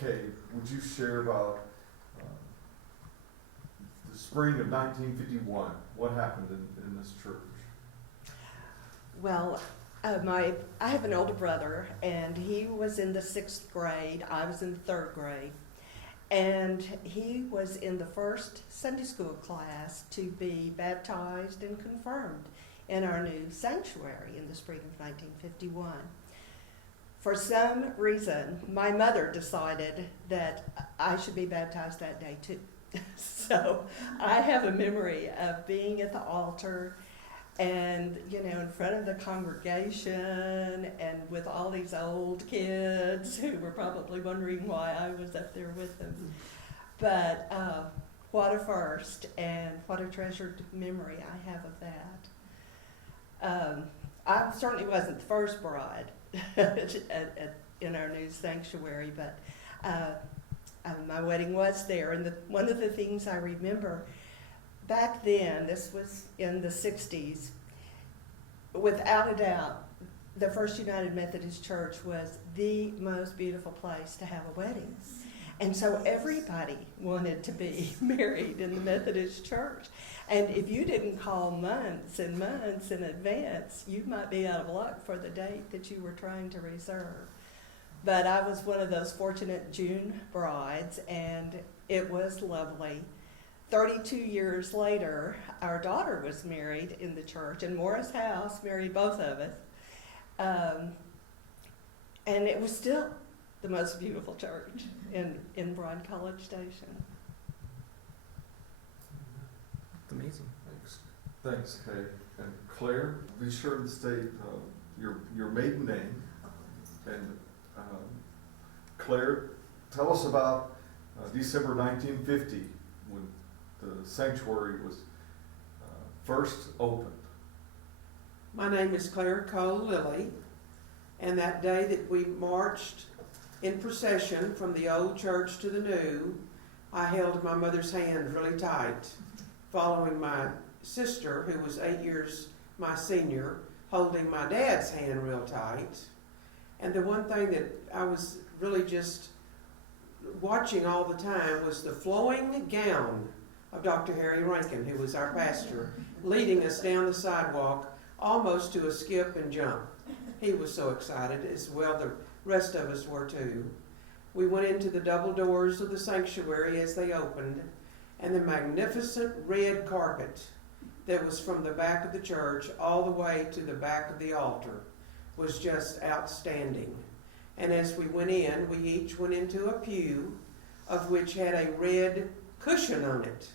Kay, would you share about the spring of 1951? What happened in this church? Well, I have an older brother, and he was in the 6th grade. I was in the 3rd grade. And he was in the first Sunday school class to be baptized and confirmed in our new sanctuary in the spring of 1951. For some reason, my mother decided that I should be baptized that day too. So I have a memory of being at the altar and, in front of the congregation and with all these old kids who were probably wondering why I was up there with them. But what a first, and what a treasured memory I have of that. I certainly wasn't the first bride in our new sanctuary, but my wedding was there. And one of the things I remember back then, this was in the 60s, without a doubt, the First United Methodist Church was the most beautiful place to have a wedding. And so everybody wanted to be married in the Methodist Church. And if you didn't call months and months in advance, you might be out of luck for the date that you were trying to reserve. But I was one of those fortunate June brides, and it was lovely. 32 years later, our daughter was married in the church, and Morris House married both of us. And it was still the most beautiful church in Bryan College Station. It's amazing. Thanks, Kay. And Claire, be sure to state your maiden name. And Claire, tell us about December 1950 when the sanctuary was first opened. My name is Claire Cole Lilly, and that day that we marched in procession from the old church to the new, I held my mother's hand really tight, following my sister, who was 8 years my senior, holding my dad's hand real tight. And the one thing that I was really just watching all the time was the flowing gown of Dr. Harry Rankin, who was our pastor, leading us down the sidewalk almost to a skip and jump. He was so excited, as well the rest of us were too. We went into the double doors of the sanctuary as they opened, and the magnificent red carpet that was from the back of the church all the way to the back of the altar was just outstanding. And as we went in, we each went into a pew, of which had a red cushion on it.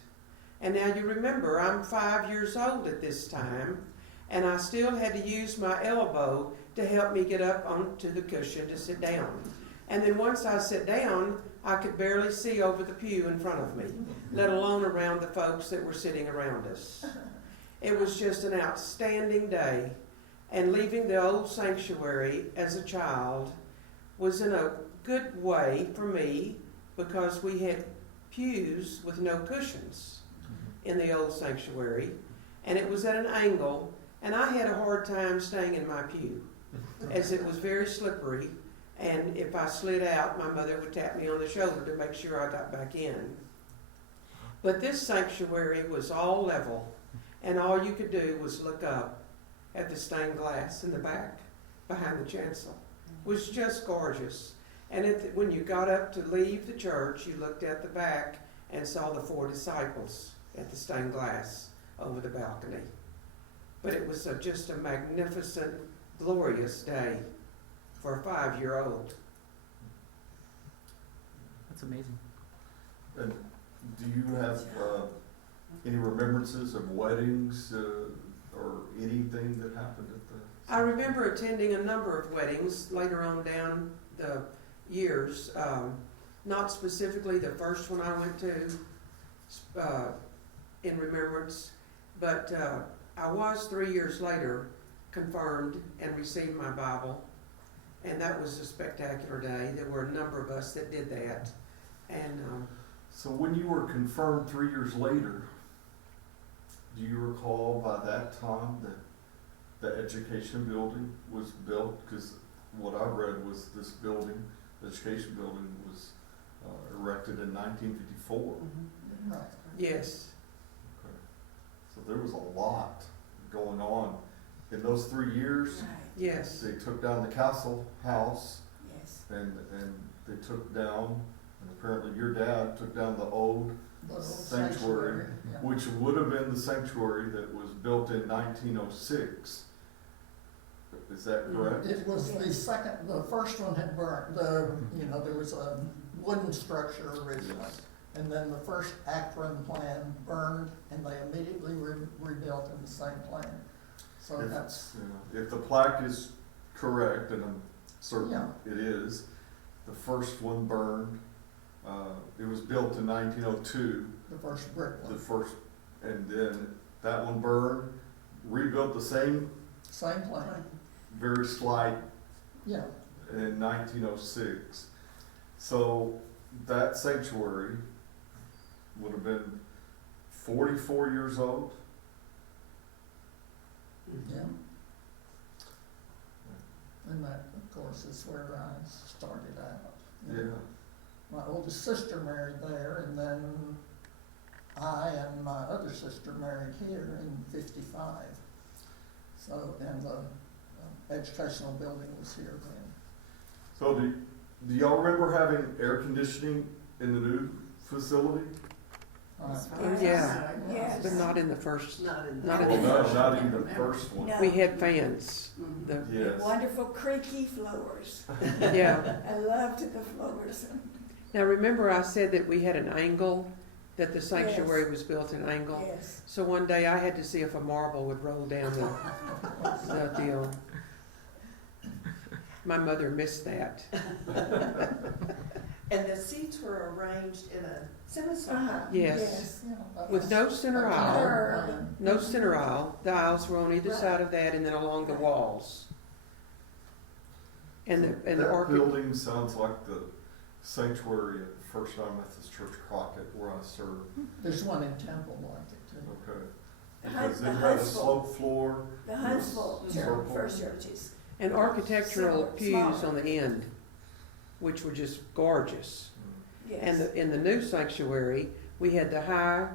And now you remember, I'm 5 years old at this time, and I still had to use my elbow to help me get up onto the cushion to sit down. And then once I sat down, I could barely see over the pew in front of me, let alone around the folks that were sitting around us. It was just an outstanding day, and leaving the old sanctuary as a child was in a good way for me, because we had pews with no cushions in the old sanctuary, and it was at an angle, and I had a hard time staying in my pew, as it was very slippery, and if I slid out, my mother would tap me on the shoulder to make sure I got back in. But this sanctuary was all level, and all you could do was look up at the stained glass in the back behind the chancel. It was just gorgeous. And when you got up to leave the church, you looked at the back and saw the 4 disciples at the stained glass over the balcony. But it was just a magnificent, glorious day for a 5-year-old. That's amazing. And do you have any remembrances of weddings or anything that happened at the... I remember attending a number of weddings later on down the years, not specifically the first one I went to in remembrance, but I was 3 years later confirmed and received my Bible, and that was a spectacular day. There were a number of us that did that. And So when you were confirmed 3 years later, do you recall by that time that the education building was built? Because what I read was this building, the education building, was erected in 1954. Right. Yes. Okay. So there was a lot going on. In those 3 years, Right, Yes. they took down the castle house yes. and they took down, and apparently your dad took down the old, The little Sanctuary, yeah. which would have been the sanctuary that was built in 1906. Is that correct? It was the second, the first one had burnt, there was a wooden structure originally. And then the first Akron plan burned and they immediately rebuilt in the same plan. So If- that's, If the plaque is correct, and I'm certain Yeah. it is, the first one burned. It was built in 1902, the first brick the one, first, and then that one burned, rebuilt the same, same plan, very slight, yeah. in 1906. So that sanctuary would have been 44 years old. Yeah. And that, of course, is where I started out. Yeah. My oldest sister married there, and then I and my other sister married here in '55. So, and the educational building was here then. So do y'all remember having air conditioning in the new facility? Oh, yeah. Yes. But not in the first, Not in Not in Well, the no, first not even the first one. No. we had fans. Mhm. The, Yes. Wonderful creaky floors. yeah. I loved the floors. Now remember I said that we had an angle, that the sanctuary Yes. was built in angle? Yes. So one day I had to see if a marble would roll down the deal. My mother missed that. And the seats were arranged in a semicircle. Uh-huh. Yes. Yeah, that With was- no center that was aisle. our plan. No center aisle. The aisles were on either Right. side of that and then along the walls. And the That architect. building sounds like the sanctuary at First United Methodist Church Crockett where I served. There's one in Temple like it too. Okay. The Because Hun- it the had a Huntsville. slope floor. The Huntsville church, Circle. First Churches. And architectural Similar, pews smaller. on the end, which were just gorgeous. Yes. And in the new sanctuary, we had the high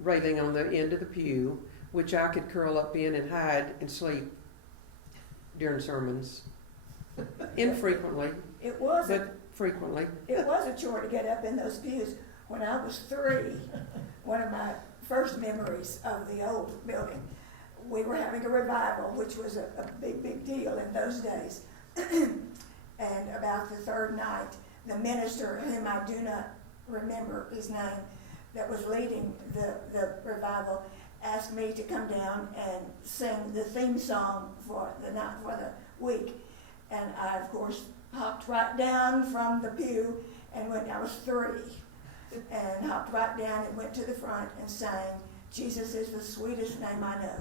railing on the end of the pew, which I could curl up in and hide and sleep during sermons. Infrequently, It was, but frequently. it was a chore to get up in those pews. When I was 3, one of my first memories of the old building, we were having a revival, which was a big deal in those days. And about the third night, the minister, whom I do not remember his name, that was leading the revival, asked me to come down and sing the theme song for the night, for the week. And I, of course, hopped right down from the pew and went, I was 3, and hopped right down and went to the front and sang, "Jesus is the sweetest name I know."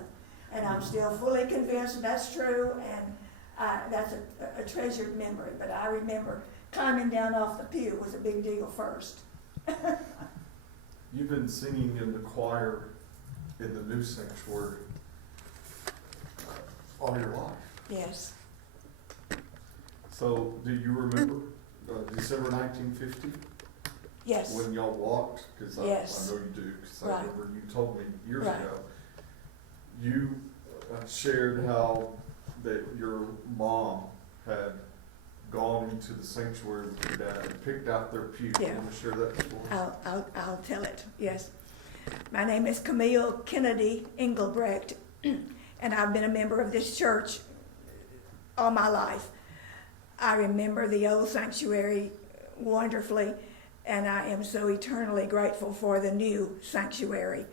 And I'm still fully convinced that's true, and that's a treasured memory. But I remember climbing down off the pew was a big deal first. You've been singing in the choir in the new sanctuary all your life. Yes. So do you remember December 1950 Yes. when y'all walked? Because Yes. I know you do, because I Right. remember you told me years Right. ago. You shared how that your mom had gone into the sanctuary with your dad and picked out their pew. Yeah. You want to share that before? I'll tell it, yes. My name is Camille Kennedy Engelbrecht, and I've been a member of this church all my life. I remember the old sanctuary wonderfully, and I am so eternally grateful for the new sanctuary.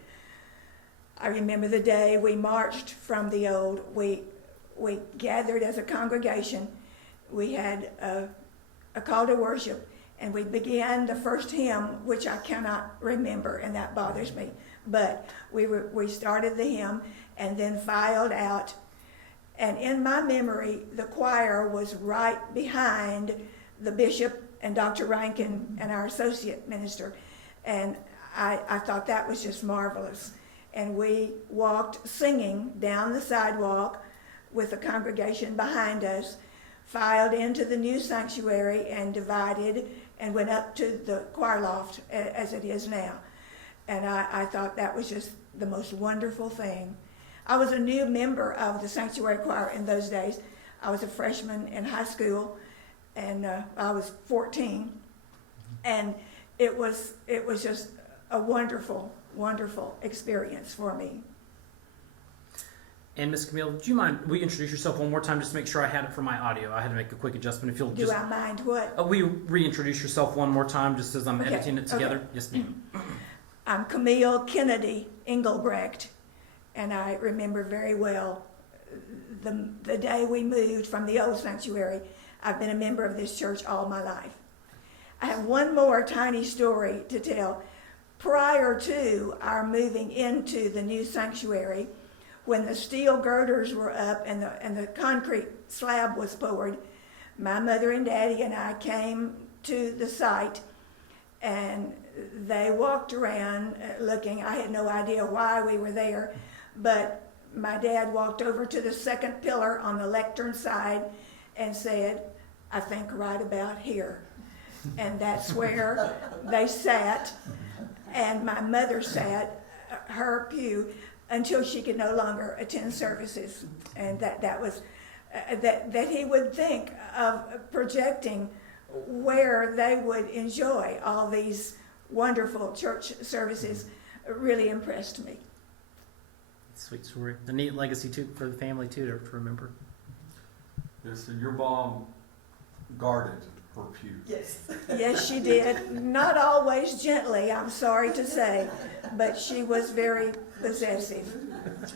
I remember the day we marched from the old, we gathered as a congregation. We had a call to worship, and we began the first hymn, which I cannot remember, and that bothers me. But we started the hymn and then filed out. And in my memory, the choir was right behind the bishop and Dr. Rankin and our associate minister. And I thought that was just marvelous. And we walked singing down the sidewalk with the congregation behind us, filed into the new sanctuary and divided and went up to the choir loft as it is now. And I thought that was just the most wonderful thing. I was a new member of the sanctuary choir in those days. I was a freshman in high school, and I was 14. And it was just a wonderful, wonderful experience for me. And Miss Camille, do you mind, will you introduce yourself one more time just to make sure I had it for my audio? I had to make a quick adjustment. If you'll Do just... I mind what? Will you reintroduce yourself one more time just as I'm Okay, editing it together? okay. Yes, ma'am. I'm Camille Kennedy Engelbrecht, and I remember very well the day we moved from the old sanctuary. I've been a member of this church all my life. I have one more tiny story to tell. Prior to our moving into the new sanctuary, when the steel girders were up and the concrete slab was poured, my mother and daddy and I came to the site, and they walked around looking. I had no idea why we were there, but my dad walked over to the second pillar on the lectern side and said, "I think right about here." And that's where they sat, and my mother sat her pew until she could no longer attend services. And that was that he would think of projecting where they would enjoy all these wonderful church services really impressed me. Sweet story. A neat legacy too for the family too to remember. Yes, and your mom guarded her pew. Yes. Yes, she did. Not always gently, I'm sorry to say, but she was very possessive.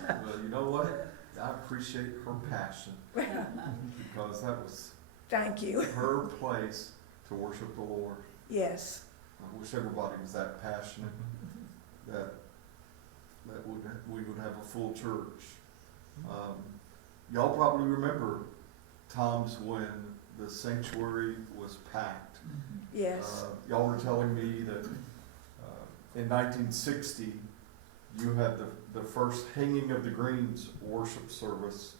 Well, you know what? I appreciate her passion because that was Thank you. her place to worship the Lord. Yes. I wish everybody was that passionate that we would have a full church. Y'all probably remember times when the sanctuary was packed. Yes. Y'all were telling me that in 1960 you had the first hanging of the greens worship service.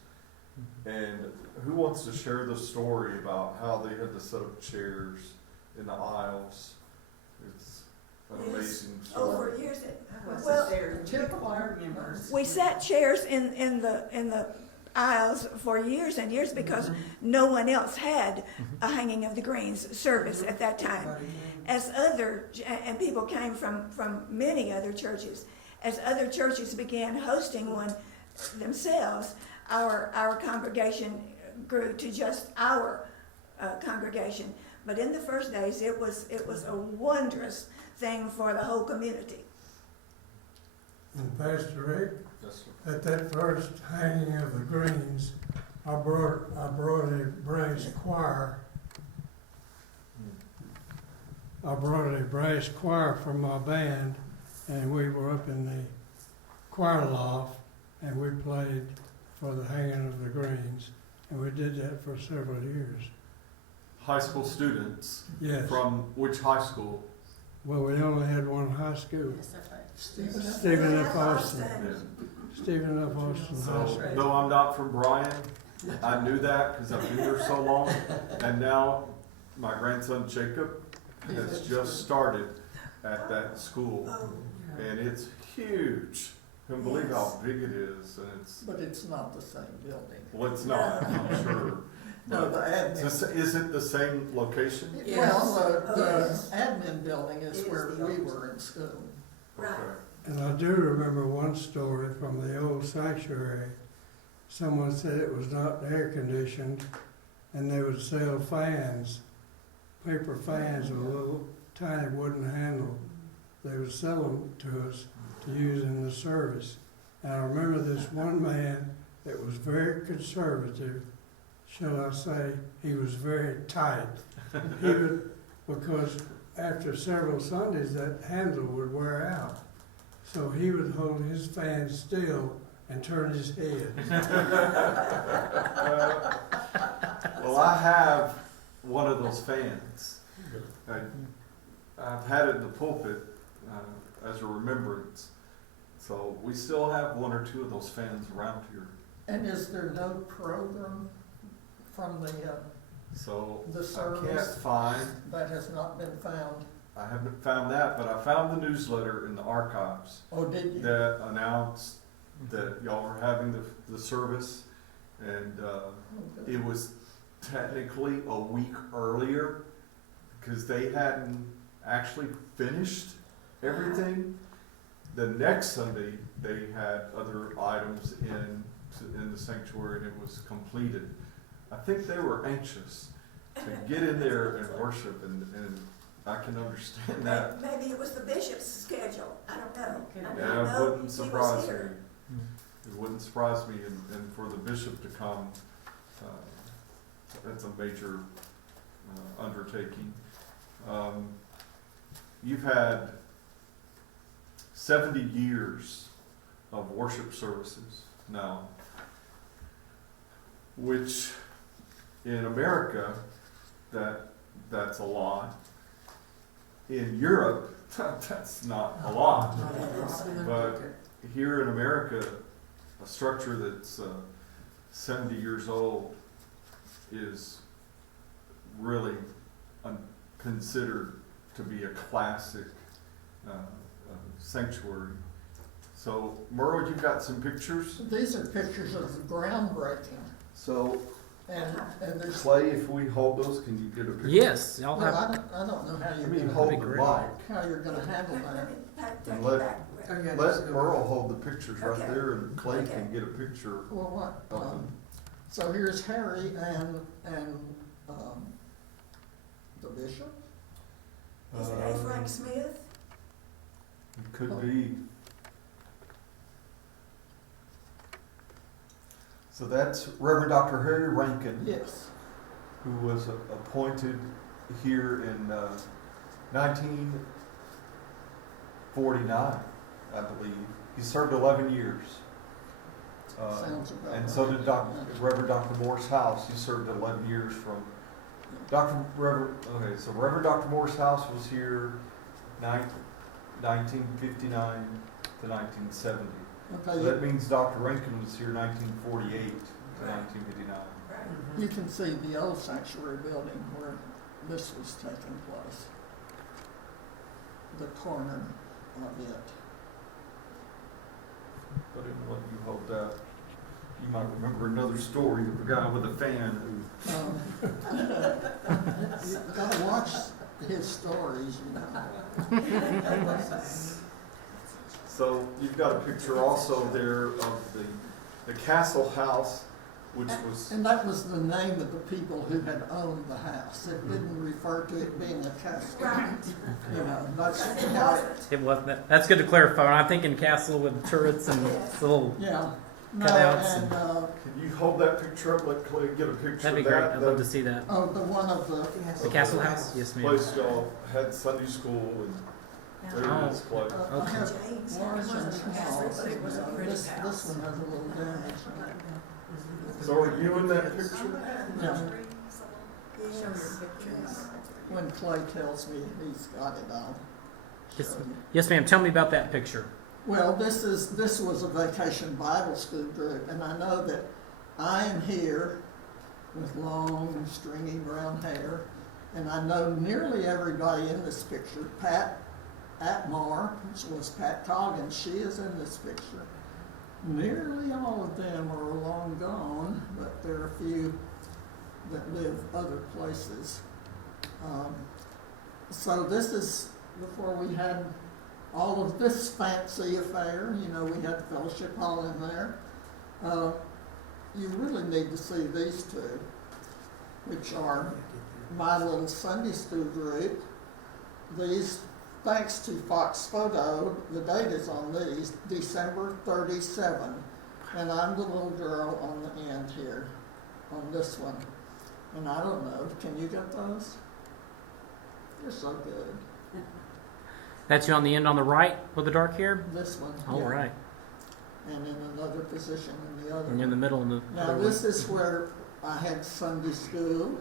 And who wants to share the story about how they had to set up chairs in the aisles? It's an amazing story. Over years. Well, Two choir members. We sat chairs in the aisles for years and years because no one else had a hanging of the greens service at that time. And people came from many other churches. As other churches began hosting one themselves, our congregation grew to just our congregation. But in the first days, it was a wondrous thing for the whole community. And Pastor Rick, Yes, sir. at that first hanging of the greens, I brought a brass choir. I brought a brass choir from my band, and we were up in the choir loft, and we played for the hanging of the greens, and we did that for several years. High school students. Yes. From which high school? Well, we only had one high school. Stephen. Stephen F. Austin. Yeah. Stephen F. Austin High So, School. though I'm not from Bryan, I knew that because I've been here so long. And now my grandson Jacob has just started at that school. And it's huge. Couldn't believe how big it is. And But it's not the same building. well, it's not, I'm sure. No, the admin. Is it the same location? Well, the admin building is where we were in school. Okay. And I do remember one story from the old sanctuary. Someone said it was not air conditioned, and they would sell fans, paper fans with a little tiny wooden handle. They would sell them to us to use in the service. And I remember this one man that was very conservative, shall I say, he was very tight. He would, because after several Sundays that handle would wear out. So he would hold his fan still and turn his head. Well, I have one of those fans. I've had it in the pulpit as a remembrance. So we still have one or two of those fans around here. And is there no program from the So The I can't service find, that has not been found. I haven't found that, but I found the newsletter in the archives Oh, did you? that announced that y'all were having the service, and Okay. it was technically a week earlier because they hadn't actually finished everything. The next Sunday, they had other items in the sanctuary, and it was completed. I think they were anxious to get in there and worship, and I can understand that. Maybe it was the bishop's schedule, I don't know. I Yeah, it know wouldn't he was surprise me. here. It wouldn't surprise me, and for the bishop to come, that's a major undertaking. You've had 70 years of worship services now, which in America, that's a lot. In Europe, that's not a lot. But here in America, a structure that's 70 years old is really considered to be a classic sanctuary. So, Merle, you've got some pictures? These are pictures of the groundbreaking, So, and there's. Clay, if we hold those, can you get a picture? Yes, I'll Well, have. I don't know how I you're mean, gonna, hold be the great. mic. how you're gonna handle Let that. me take And it let- back. Oh, yeah, Let Merle hold the pictures right Okay. there, and Clay Okay. can get a picture Well, what, of them. so here's Harry and, the bishop. Is it A. Frank Smith? It could be. So that's Reverend Dr. Harry Rankin, Yes. who was appointed here in 1949, I believe. He served 11 years. Sounds about And so right. did Reverend Dr. Moore's house. He served 11 years from Reverend Dr. Moore's house was here 1959 to 1970. So Okay, that means Dr. Rankin was here 1948 to 1959. you can see the old sanctuary building where this was taking place. The corner of it. But in what you hold that, you might remember another story of a guy with a fan You gotta watch his stories, you know. So you've got a picture also there of the castle house, which was, And that was the name of the people who had owned the house. It didn't refer to it being a castle. Right. You know, that's It why, doesn't. It was that's good to clarify. I'm thinking castle with turrets and little. yeah. No, Cutouts and, can you hold that picture up, let Clay get a picture That'd be of great. that? I'd love to see that. oh, the one of the, The castle house. Yes, ma'am. Place y'all had Sunday school, and there it is, Clay. I have James, large it wasn't and a small. castle, but it was a pretty This house. one has a little damage on it. So are you in that picture? Yeah. Yes, yes. When Clay tells me he's got it, I'll Yes, show you. yes, ma'am. Tell me about that picture. Well, this was a vacation Bible school group, and I know that I am here with long, stringy brown hair, and I know nearly everybody in this picture. Pat Atmar, which was Pat Coggin, she is in this picture. Nearly all of them are long gone, but there are a few that live other places. So this is before we had all of this fancy affair. You know, we had the fellowship hall in there. You really need to see these two, which are my little Sunday school group. These, thanks to Fox Photo, the date is on these, December 37. And I'm the little girl on the end here, on this one. And I don't know, can you get those? You're so good. That's you on the end on the right with the dark hair. This one. All yeah. right. And in another position in the other And you're in the one. middle. In the Now, other this is where I had Sunday school,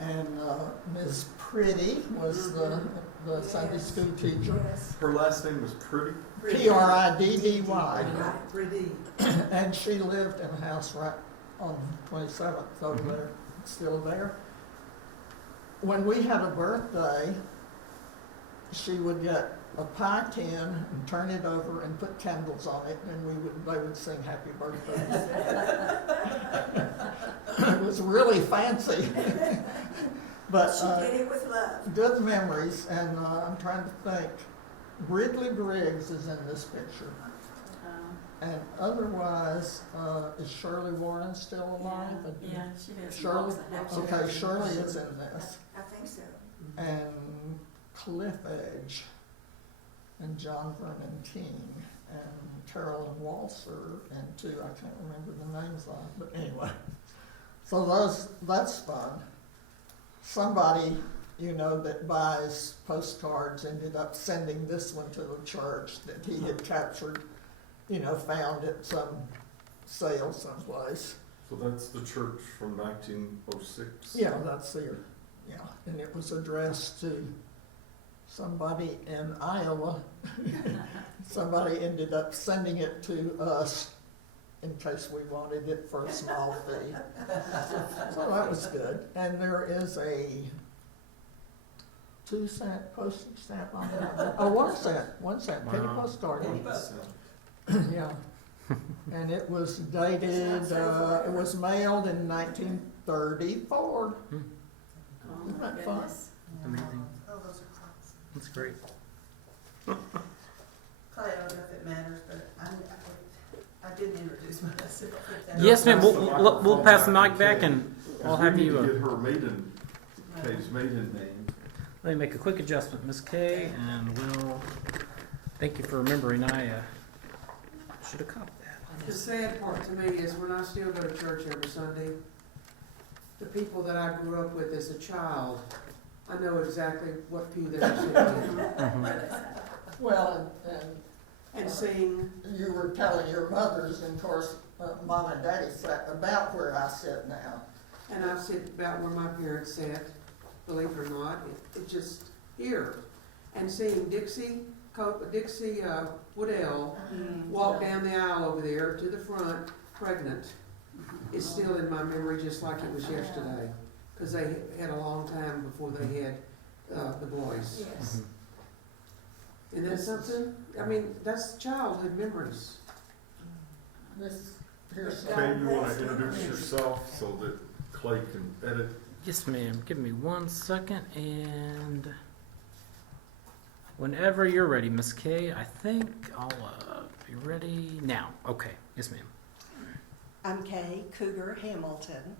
and Miss Pretty was the Sunday school teacher. Yes. Her last name was Pretty. Priddy. Right. Pretty. And she lived in a house right on 27th over there, still there. when we had a birthday, she would get a pie tin and turn it over and put candles on it, and they would sing happy birthday. It was really fancy. But She did it with love. good memories, and I'm trying to think. Ridley Briggs is in this picture. And otherwise, is Shirley Warren still alive? Yeah, she has. Shirley? lots of Okay, Shirley is in this. I think so. And Cliff Edge, and John Vernon King, and Carolyn Walser, and two I can't remember the names of, but anyway. So that's fun. Somebody, that buys postcards ended up sending this one to the church that he had captured, found at some sale someplace. So that's the church from 1906? Yeah, that's there. Yeah, and it was addressed to somebody in Iowa. Somebody ended up sending it to us in case we wanted it for a small fee. So that was good. And there is a 2-cent postage stamp on that. Oh, 1 cent, 1 cent, penny Wow. postcard. Yes. Yeah. And it was dated, it was mailed in 1934. Oh, Isn't my that fun? goodness. Amazing. Oh, those are classic. That's great. Clay, I don't know if it matters, but I didn't introduce myself. Yes, ma'am. Pass the We'll microphone pass the back mic to back Kay, and 'cause I'll we have need you, to get her Kay's maiden name. let me make a quick adjustment, Miss Kay, and we'll, thank you for remembering. I should have caught that. The sad part to me is when I still go to church every Sunday, the people that I grew up with as a child, I know exactly what pew they're sitting in. Well, and And sing, you were telling your mothers, and of course, Mom and Daddy sat about where I sit now. and I sit about where my parents sat, believe it or not, it's just here. And seeing Dixie Woodell walk down the aisle over there to the front, pregnant, is still in my memory just like it was yesterday. Because they had a long time before they had the boys. Yes. Isn't that something? I mean, that's childhood memories. Here's Kay, you want to introduce yourself so that Clay can edit? Yes, ma'am. Give me 1 second, and whenever you're ready, Miss Kay, I think I'll be ready now. Okay. Yes, ma'am. I'm Kay Cougar Hamilton,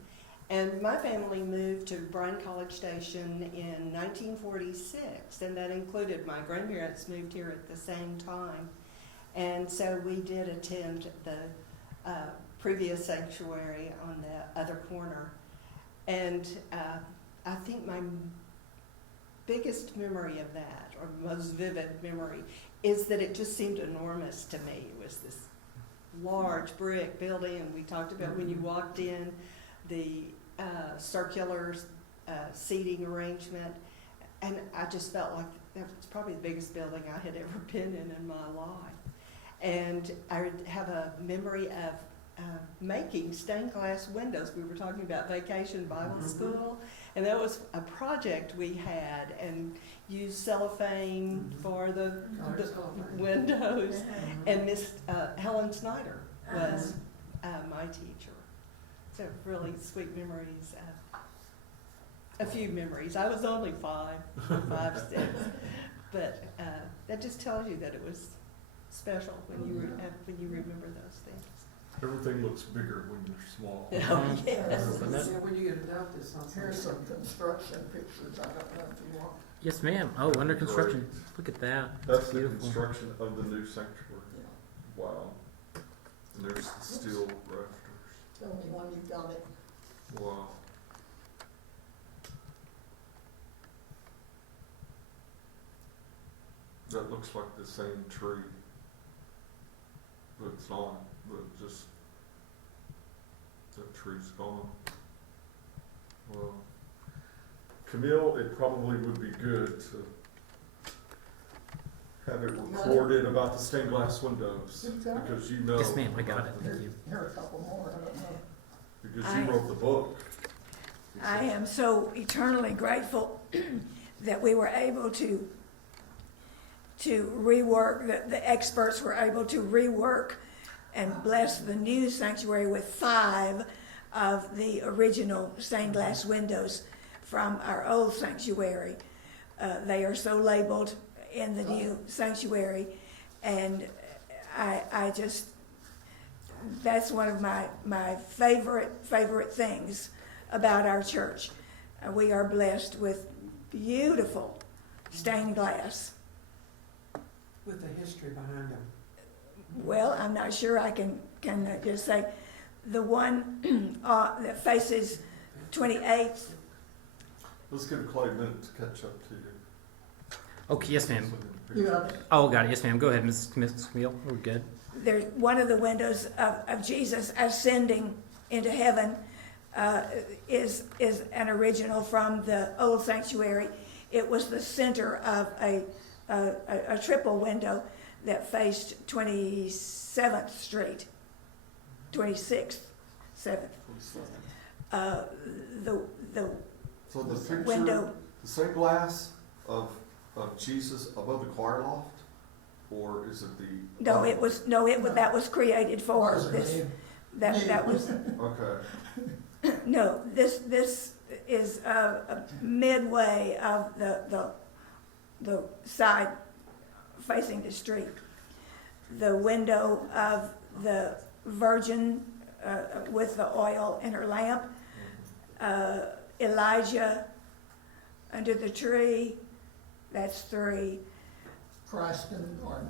and my family moved to Bryan College Station in 1946, and that included my grandparents moved here at the same time. And so we did attend the previous sanctuary on the other corner. And I think my biggest memory of that, or most vivid memory, is that it just seemed enormous to me. It was this large brick building, and we talked about when you walked in, the circular seating arrangement, and I just felt like that was probably the biggest building I had ever been in my life. And I have a memory of making stained glass windows. We were talking about Vacation Bible School, and that was a project we had, and used cellophane for the windows. And Miss Helen Snyder was my teacher. So really sweet memories. A few memories. I was only 5, 6, but that just tells you that it was special when you remember those things. Everything looks bigger when you're small. Oh, yes. Yeah, when you get adopted, it's not Here's some construction pictures. I don't know if you want. Yes, ma'am. Oh, under construction. Look at that. That's the beautiful. construction of the new sanctuary. Wow. And there's the steel rafters. Tell me when you've got it. Wow. That looks like the same tree. But it's not, but just, that tree's gone. Well, Camille, it probably would be good to have it recorded about the stained glass windows, because you know. Yes, ma'am. I got it. Thank you. Here are a couple more. I don't know. Because you wrote the book, I am so eternally grateful that we were able to rework, the experts were able to rework and bless the new sanctuary with 5 of the original stained glass windows from our old sanctuary. They are so labeled in the new sanctuary, and I just, that's one of my favorite things about our church. We are blessed with beautiful stained glass. With the history behind them. Well, I'm not sure I can just say, the one that faces 28th, Let's give Clay a minute to catch up to you. Okay, yes, ma'am. You got it? Oh, got it. Yes, ma'am. Go ahead, Ms. Camille. We're good. there's one of the windows of Jesus ascending into heaven is an original from the old sanctuary. It was the center of a triple window that faced 27th Street, 26th, 7th. The So the picture, window, the same glass of Jesus above the choir loft, or is it the? that was created for this. That was Okay. no. This is a midway of the side facing the street. The window of the Virgin with the oil in her lamp. Elijah under the tree. That's 3. Christ in the garden.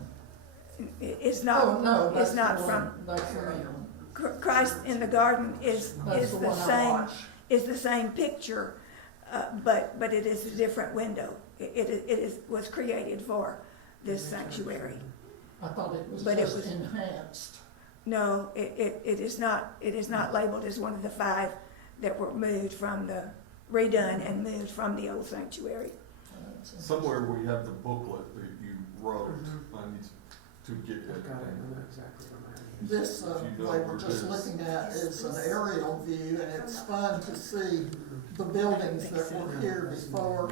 It's not. Oh, no, that's It's not the from. one, that's the one. Christ in the garden is That's the the one I same. watched. Is the same picture, but it is a different window. It was created for this sanctuary. I thought it was But it just was- enhanced. No, it is not. It is not labeled as one of the 5 that were moved from the redone and moved from the old sanctuary. Somewhere we have the booklet that you wrote. I need to get it. I've got it, I know exactly where mine is. This, You know they where were it just is. looking at is an aerial view, and it's fun to see the buildings that were here before.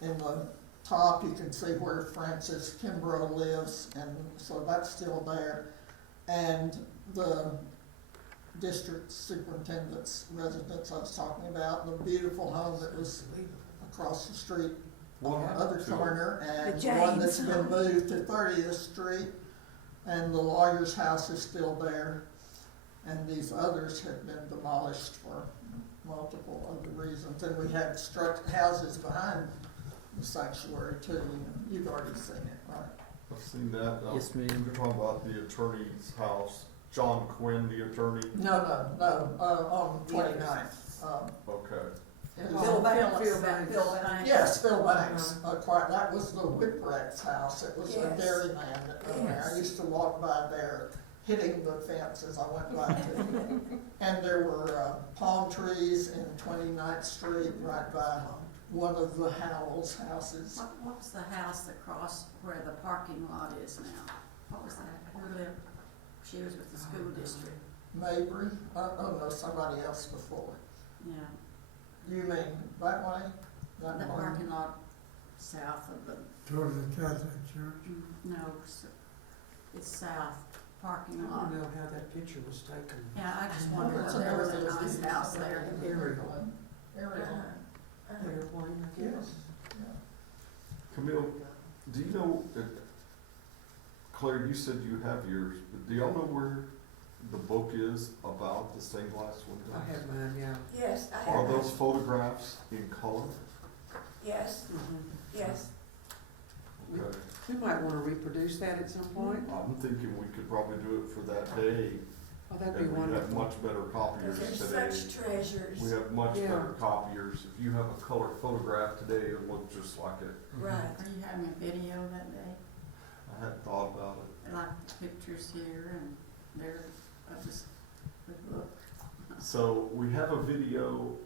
In the top, you can see where Francis Kimbrough lives, and so that's still there. And the district superintendent's residence I was talking about, the beautiful home that was across the street What on the happened other to it? corner, and The one that's James been home. moved to 30th Street, and the lawyer's house is still there, and these others have been demolished for multiple other reasons, and we had struck houses behind the sanctuary too. You've already seen it, right? I've seen that. Yes, ma'am. You're talking about the attorney's house, John Quinn, the attorney. No, on 29th. Okay. Phil Banks. Yes, Phil Banks, that was the Whipwreck's house, it was a Yes. dairyman that owned there, I used to walk by there, hitting the fence as I went by too. And there were palm trees in 29th Street, right by one of the Howells houses. What was the house across where the parking lot is now? What was that? Who lived? She was with the school district. Mabry, oh no, somebody else before. Yeah, You mean that way? That the one? parking lot south of the, Toward the Catholic Church. no, it's south parking I lot. don't know how that picture was taken. Yeah, I just wondered It's if there was a aerial nice view. house there. Aerial. Aerial, Airplane, I guess. yes, yeah. Camille, do you know, Claire, you said you have yours, but do y'all know where the book is about the stained glass windows? I have mine, yeah. Yes, I Are have. those photographs in color? Yes, yes. Okay. We might wanna reproduce that at some point. I'm thinking we could probably do it for that day, Oh, that'd be and we have wonderful. much better copiers They're today. such treasures. We have much Yeah. better copiers. If you have a color photograph today, it'll look just like it. Right. Are you having a video that day? I hadn't thought about it. I like the pictures here and there, I just, look. So we have a video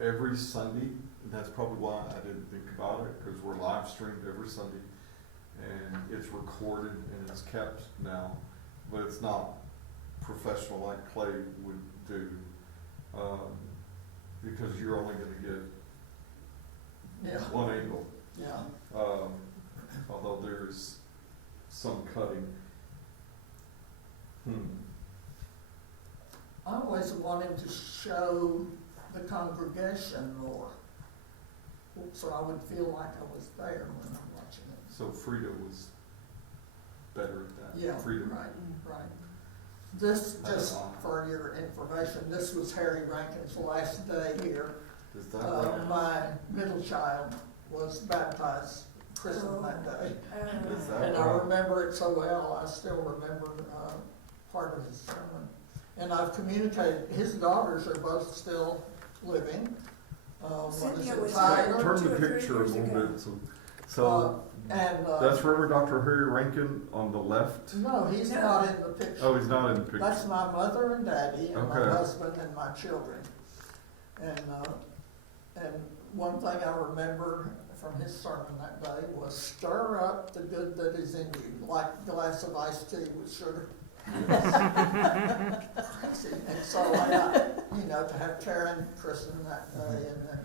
every Sunday. And that's probably why I didn't think about it, because we're live streamed every Sunday. And it's recorded and it's kept now, but it's not professional like Clay would do. because you're only gonna get Yeah, one angle. yeah. Although there's some cutting. I always wanted to show the congregation more, so I would feel like I was there when I'm watching it. So Frida was better at that. Yeah, Frida. right, right. This, That's just awesome. for your information, this was Harry Rankin's last day here. Is that right? My middle child was baptized, christened that day. Is that And I right? remember it so well, I still remember, part of his sermon. And I've communicated, his daughters are both still living. One is Cynthia in was Tyler. Turn 2 the or 3 picture a years little ago. bit, so And, that's Reverend Dr. Harry Rankin on the left? no, he's No. not in the picture. Oh, he's not in the picture. That's my mother and daddy and my Okay. husband and my children. And one thing I remember from his sermon that day was stir up the good that is in you, like a glass of iced tea with sugar. And so I got, to have Karen christened that day, and then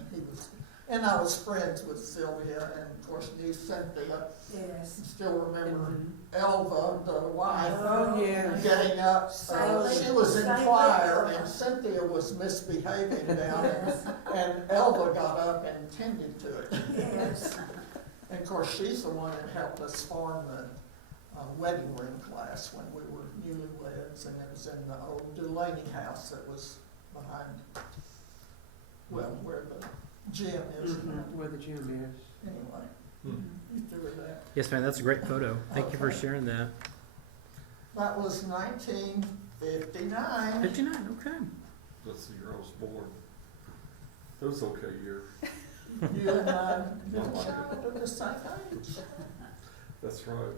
and I was friends with Sylvia, and of course knew Cynthia. Yes. Still remember Elva, the wife, Oh, yeah. getting up. Same She was in lady. choir, and Cynthia was misbehaving down there, and Elva got up and tended to it. Yes. And of course, she's the one that helped us form the wedding ring class when we were newlyweds, and it was in the old Delaney house that was behind, where the gym is. Where the gym is. Anyway, Hmm. you threw that. Yes, man, that's a great photo. Thank you for Okay. sharing that. That was 1959. 59, okay. That's the year I was born. It was okay year. You and my middle child are the same age. That's right.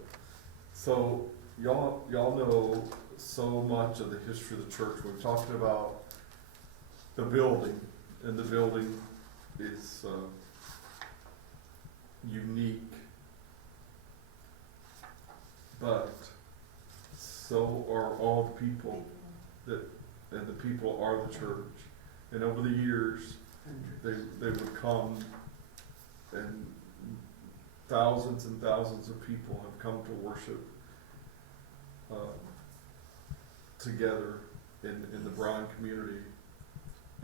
So y'all know so much of the history of the church. We've talked about the building, and the building is unique, but so are all the people and the people are the church. And over the years, they would come, and thousands and thousands of people have come to worship together in the Bryan community.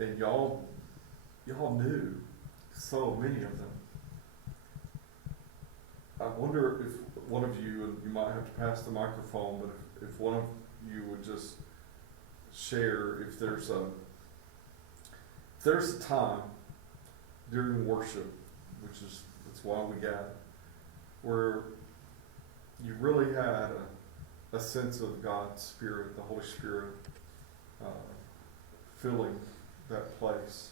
And y'all knew so many of them. I wonder if one of you, and you might have to pass the microphone, but if one of you would just share if there's a time during worship, that's why we gather, where you really had a sense of God's Spirit, the Holy Spirit, filling that place.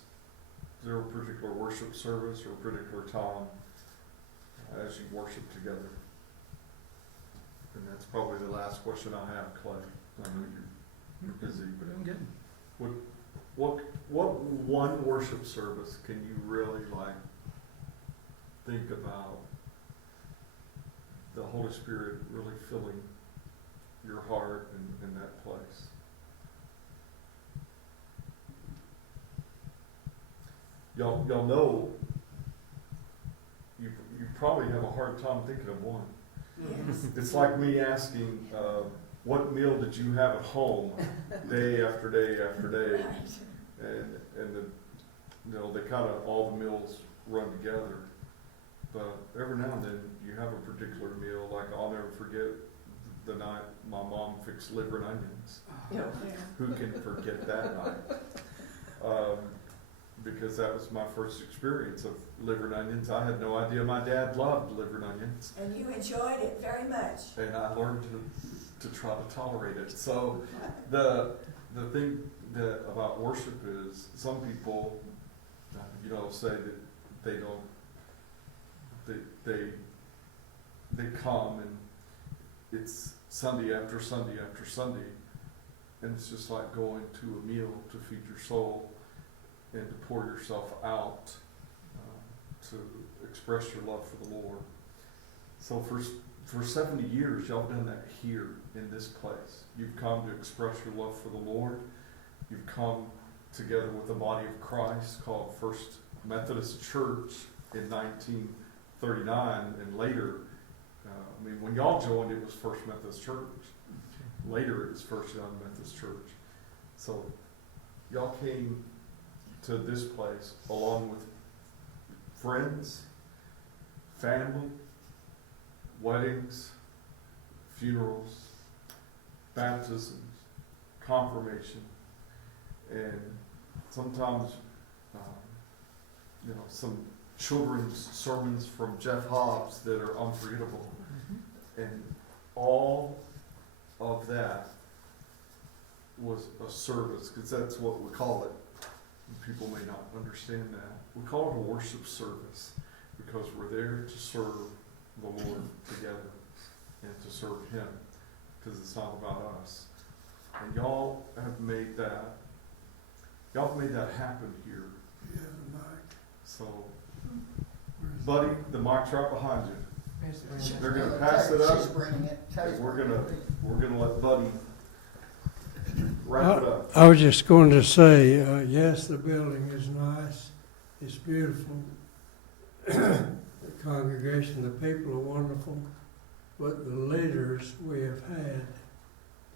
Is there a particular worship service or a particular time as you worship together? And that's probably the last question I have, Clay. I know you're busy. We're doing good. What one worship service can you really think about the Holy Spirit really filling your heart in that place? Y'all know you probably have a hard time thinking of one. Yes. It's like me asking, what meal did you have at home day after day after day? And they kind of, all the meals run together. But every now and then you have a particular meal, like I'll never forget the night my mom fixed liver and onions. Who can forget that night? Because that was my first experience of liver and onions. I had no idea my dad loved liver and onions. And you enjoyed it very much. And I learned to try to tolerate it. So the thing about worship is some people, say that they don't, they come and it's Sunday after Sunday after Sunday, and it's just like going to a meal to feed your soul and to pour yourself out, to express your love for the Lord. So for 70 years, y'all have done that here in this place. You've come to express your love for the Lord. You've come together with the body of Christ called First Methodist Church in 1939, and later, when y'all joined, it was First Methodist Church. Later, it was First Young Methodist Church. So, y'all came to this place along with friends, family, weddings, funerals, baptisms, confirmation, and sometimes, some children's sermons from Jeff Hobbs that are unforgettable. And all of that was a service, because that's what we call it. People may not understand that. We call it a worship service because we're there to serve the Lord together and to serve Him, because it's not about us. And y'all have made that happen here. Yeah, the mic. So, buddy, the mic's right behind you. They're gonna pass it up. She's bringing it. And we're gonna let Buddy wrap it up. I was just going to say, yes, the building is nice. It's beautiful. The congregation, the people are wonderful. But the leaders we have had,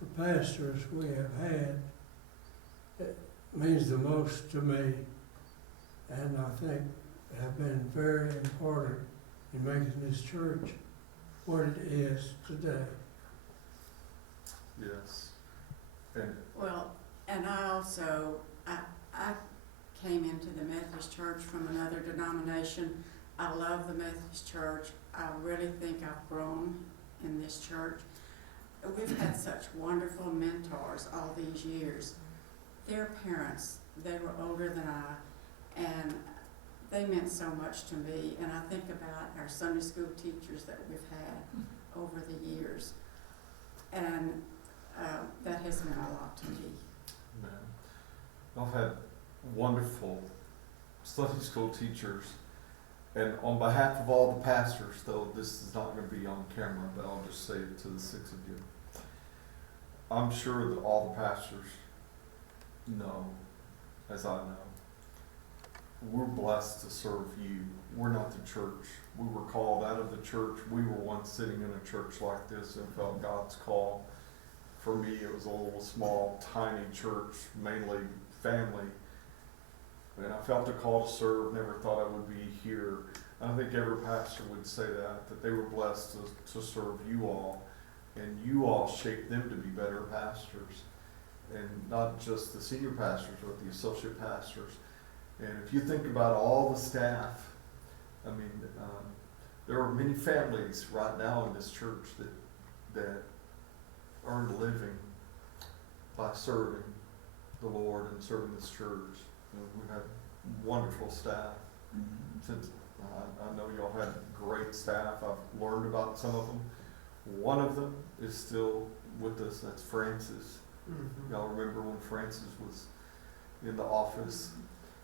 the pastors we have had, it means the most to me. And I think have been very important in making this church what it is today. Yes. And Well, and I came into the Methodist Church from another denomination. I love the Methodist Church. I really think I've grown in this church. We've had such wonderful mentors all these years. Their parents, they were older than I, and they meant so much to me. And I think about our Sunday school teachers that we've had over the years, and that has meant a lot to me. man, I've had wonderful Sunday school teachers, and on behalf of all the pastors, though this is not going to be on camera, but I'll just say it to the six of you. I'm sure that all the pastors know, as I know, we're blessed to serve you. We're not the church. We were called out of the church. We were once sitting in a church like this and felt God's call. For me, it was a little small, tiny church, mainly family. And I felt a call to serve, never thought I would be here. And I think every pastor would say that they were blessed to serve you all. And you all shaped them to be better pastors. And not just the senior pastors, but the associate pastors. And if you think about all the staff, I mean, there are many families right now in this church that earn a living by serving the Lord and serving this church. And we've had wonderful staff. Since I know y'all had great staff. I've learned about some of them. One of them is still with us. That's Frances. Y'all remember when Frances was in the office?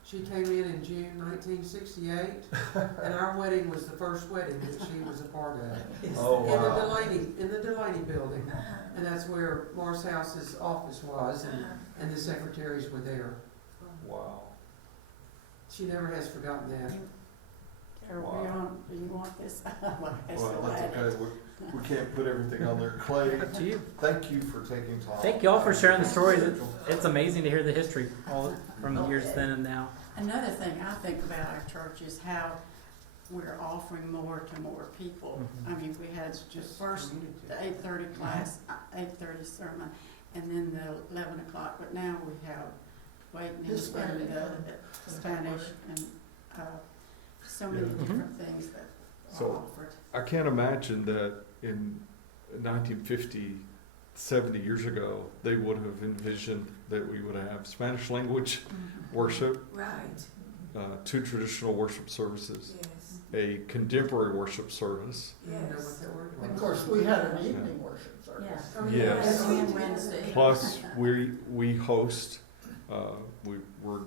She came in June 1968, and our wedding was the first wedding that she was a part of. Oh, wow. In the Delaney building, and that's where Morris House's office was, and the secretaries were there. Wow. She never has forgotten that. Are we on, do you want this? Well, that's okay. We can't put everything on there. Clay, Up to you. thank you for taking time. Thank y'all for sharing the stories. It's amazing to hear the history all from the years then and now. Another thing I think about our church is how we're offering more to more people. Mhm. I mean, we had the first, the 8:30 class, 8:30 sermon, and then the 11 o'clock, but now we have waiting in Hispanic. the Spanish and so many Yeah. different things that are So- offered. I can't imagine that in 1950, 70 years ago, they would have envisioned that we would have Spanish language worship, Right, 2 traditional worship services, yes, a contemporary worship service. You know what that word was? Of course, we had an evening worship service. Yeah. Oh, Yes. And Wednesday. Plus, we host, we're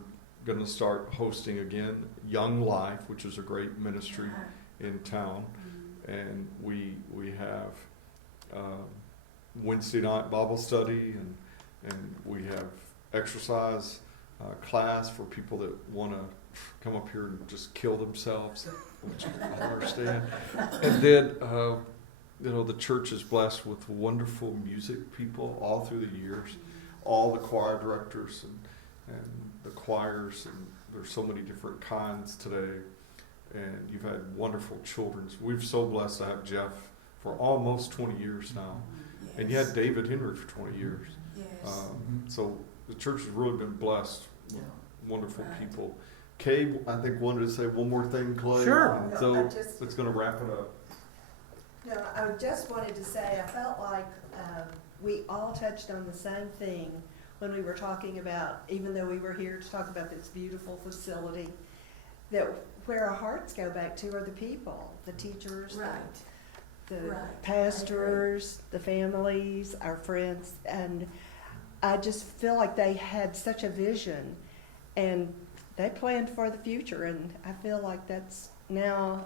going to start hosting again Young Life, which is a great ministry in town. And we have Wednesday night Bible study, and we have exercise class for people that want to come up here and just kill themselves, which I understand. And then, the church is blessed with wonderful music people all through the years, all the choir directors and the choirs, and there's so many different kinds today. And you've had wonderful children's. We're so blessed to have Jeff for almost 20 years now. And you had David Henry for 20 years. Yes. So the church has really been blessed with wonderful Right. people. Kay, I think wanted to say one more thing, Clay. Sure. And No, so I just- it's going to wrap it up. No, I just wanted to say, I felt like we all touched on the same thing when we were talking about, even though we were here to talk about this beautiful facility, that where our hearts go back to are the people, the teachers, Right. the Right. pastors, the families, our friends, and I just feel like they had such a vision, and they planned for the future, and I feel like that's now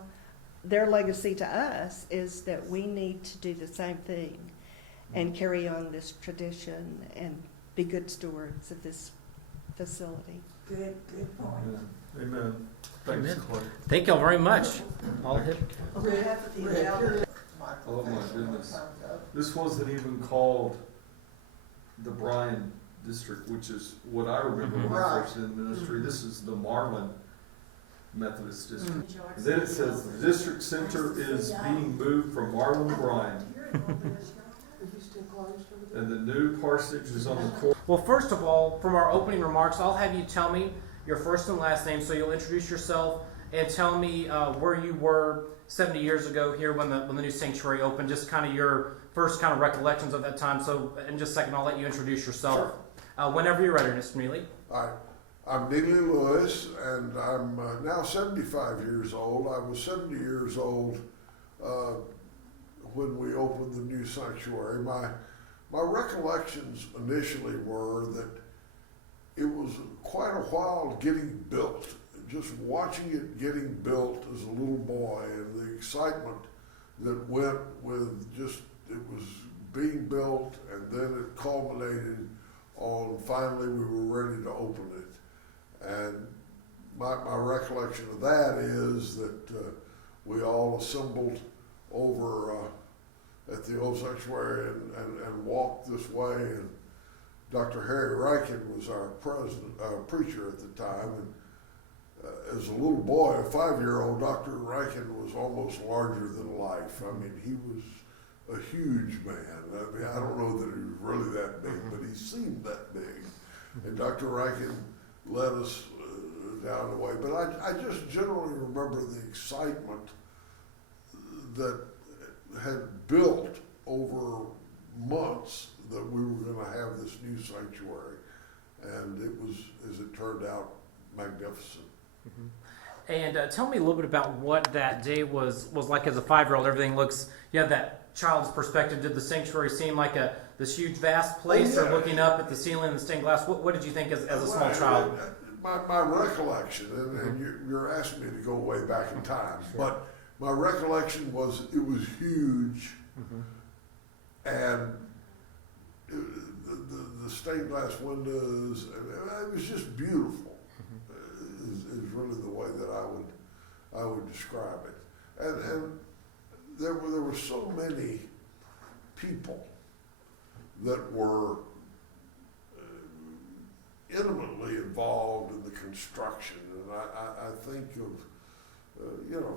their legacy to us is that we need to do the same thing and carry on this tradition and be good stewards of this facility. Good point. Amen. Thanks, Amen. Clay. Thank y'all very much. I'll hit. On behalf of the Rick, Endowment- Oh, my goodness. This wasn't even called the Bryan District, which is what I remember when I Right. first in ministry. This is the Marlin Methodist District. Enjoyed And then it says the district center is being moved from Marlin to Bryan, Are you still closed over there? and the new parsonage is on the corner. Well, first of all, from our opening remarks, I'll have you tell me your first and last name, so you'll introduce yourself and tell me where you were 70 years ago here when the new sanctuary opened, just kind of your first kind of recollections of that time. So in just a second, I'll let you introduce yourself. Whenever you're ready, Mr. Neely. I'm Neely Lewis, and I'm now 75 years old. I was 70 years old when we opened the new sanctuary. My recollections initially were that it was quite a while getting built. Just watching it getting built as a little boy, and the excitement that went with just it was being built, and then it culminated on finally we were ready to open it. And my recollection of that is that we all assembled over at the old sanctuary and walked this way, and Dr. Harry Rankin was our preacher at the time, and as a little boy, a 5-year-old, Dr. Rankin was almost larger than life. I mean, he was a huge man. I mean, I don't know that he was really that big, but he seemed that big. And Dr. Rankin led us down the way. But I just generally remember the excitement that had built over months that we were going to have this new sanctuary. And it was, as it turned out, magnificent. And tell me a little bit about what that day was like as a 5-year-old. Everything looks, you have that child's perspective. Did the sanctuary seem like this huge, vast place, or looking up at the ceiling and the stained glass? What did you think as a small child? My recollection, and you're asking me to go way back in time, but my recollection was it was huge, and the stained glass windows, and it was just beautiful. Is really the way that I would describe it, and there were so many people that were intimately involved in the construction, and I think of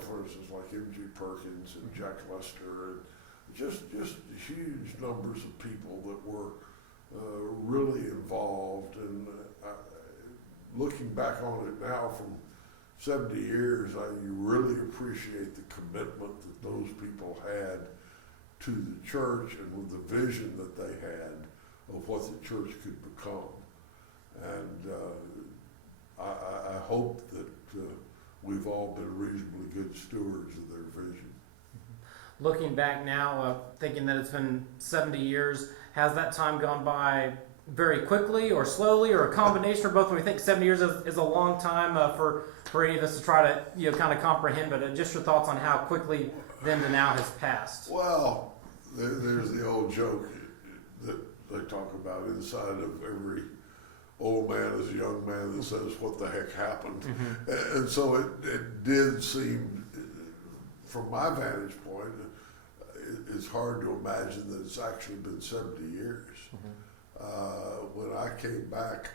for instance, like M.G. Perkins and Jack Lester, and just huge numbers of people that were really involved. And looking back on it now from 70 years, you really appreciate the commitment that those people had to the church and with the vision that they had of what the church could become. And I hope that we've all been reasonably good stewards of their vision. Looking back now, thinking that it's been 70 years, has that time gone by very quickly or slowly, or a combination of both? When we think 70 years is a long time for any of us to try to kind of comprehend, but just your thoughts on how quickly then to now has passed. Well, there's the old joke that they talk about inside of every old man as a young man that says, "What the heck happened?" And so it did seem, from my vantage point, it's hard to imagine that it's actually been 70 years. When I came back,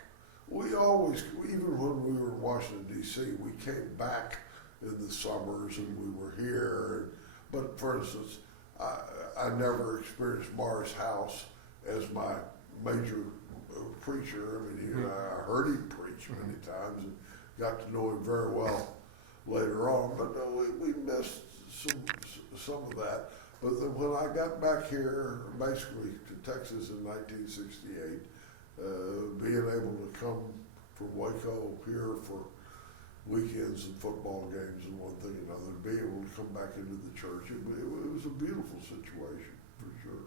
we always, even when we were in Washington, D.C., we came back in the summers and we were here. But for instance, I never experienced Morris House as my major preacher. I mean, I heard him preach many times and got to know him very well later on. But no, we missed some of that. But then when I got back here, basically to Texas in 1968, being able to come from Waco here for weekends and football games and one thing and another, to be able to come back into the church, it was a beautiful situation for sure.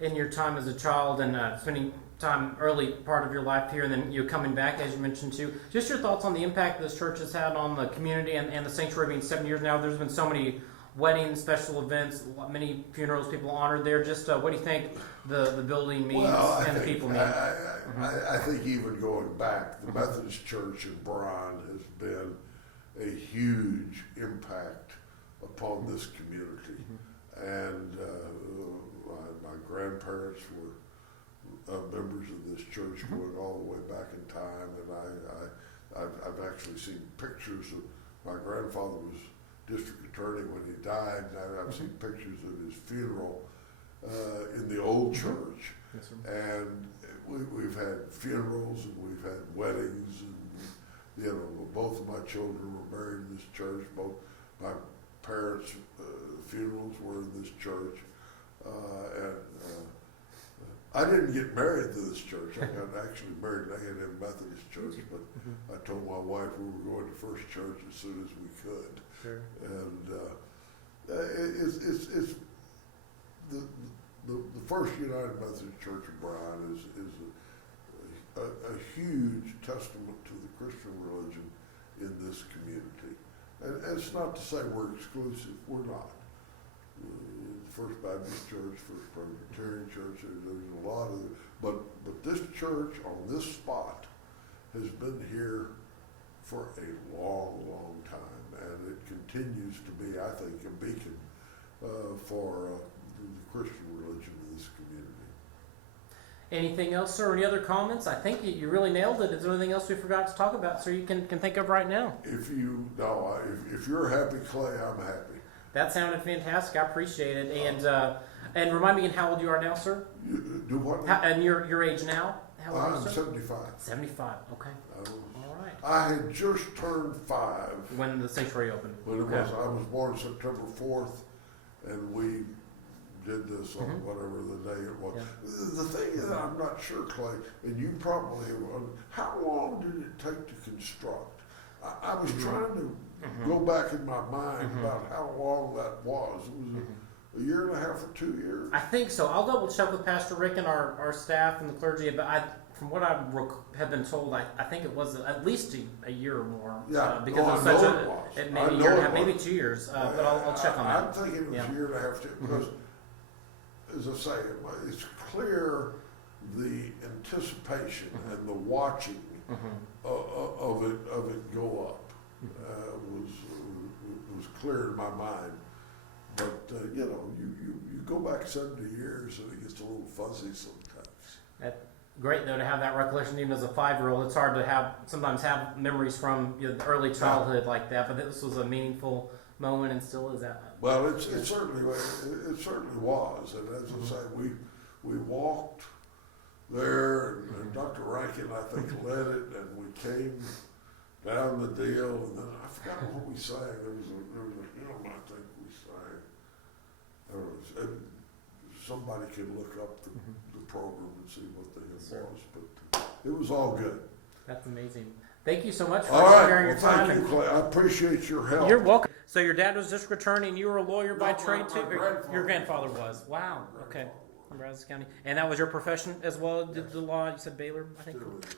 In your time as a child and spending time early part of your life here, and then you coming back, as you mentioned too, just your thoughts on the impact this church has had on the community and the sanctuary being 7 years now. There's been so many weddings, special events, many funerals, people honored there. Just what do you think the building means and the people mean? I think even going back, the Methodist Church in Bryan has been a huge impact upon this community. And my grandparents were members of this church going all the way back in time. And I've actually seen pictures of, my grandfather was district attorney when he died, and I've seen pictures of his funeral in the old church. Yes, and we've had funerals and we've had weddings, and both of my children were married in this church. Both my parents' funerals were in this church, and I didn't get married to this church. I got actually married in A&M Methodist Church, but I told my wife we were going to First Church as soon as we could. Sure. And it's the First United Methodist Church of Bryan is a huge testament to the Christian religion in this community. And it's not to say we're exclusive. We're not. First Baptist Church, First Presbyterian Church, there's a lot of it. But this church on this spot has been here for a long, long time, and it continues to be, I think, a beacon for the Christian religion in this community. Anything else, sir? Any other comments? I think you really nailed it. Is there anything else we forgot to talk about, sir, you can think of right now? If you're happy, Clay, I'm happy. That sounded fantastic. I appreciate it. And remind me again how old you are now, sir? You do what? And your age now? How old are I'm you, sir? 75. 75. Okay. All right. I had just turned 5 When the sanctuary opened. when it was. I was born September 4th, and we did this on whatever the day it was. Yeah. The thing is, I'm not sure, Clay, and you probably have. How long did it take to construct? I was trying to go back in my mind about how long that was. It was a year and a half or 2 years. I think so. I'll double check with Pastor Rick and our staff and the clergy, but from what I have been told, I think it was at least a year or more. Yeah, because I it was know such it was. maybe I a know year and a it half, maybe was. 2 years. But I'll check on that. I'm thinking it was a year and a half too, because, as I say, it's clear the anticipation and the watching of it go up was clear in my mind. But you go back 70 years and it gets a little fuzzy sometimes. Great though to have that recollection even as a 5-year-old. It's hard to sometimes have memories from the early childhood like that. But this was a meaningful moment and still is that. Well, it certainly was, and as I say, we walked there, and Dr. Rankin, I think, led it, and we came down the deal, and then I forgot what we sang. There was a hymn I think we sang. I don't know, somebody can look up the program and see what the hymn was, but it was all good. That's amazing. Thank you so much for All right, sharing your time. thank you, Clay. I appreciate your help. You're welcome. So your dad was just returning. You were a lawyer by No, trade my too. grandfather Your grandfather was. Wow. Okay. From Brazos County, and that was your profession as well. Did the law? You said Baylor, I think. Still is.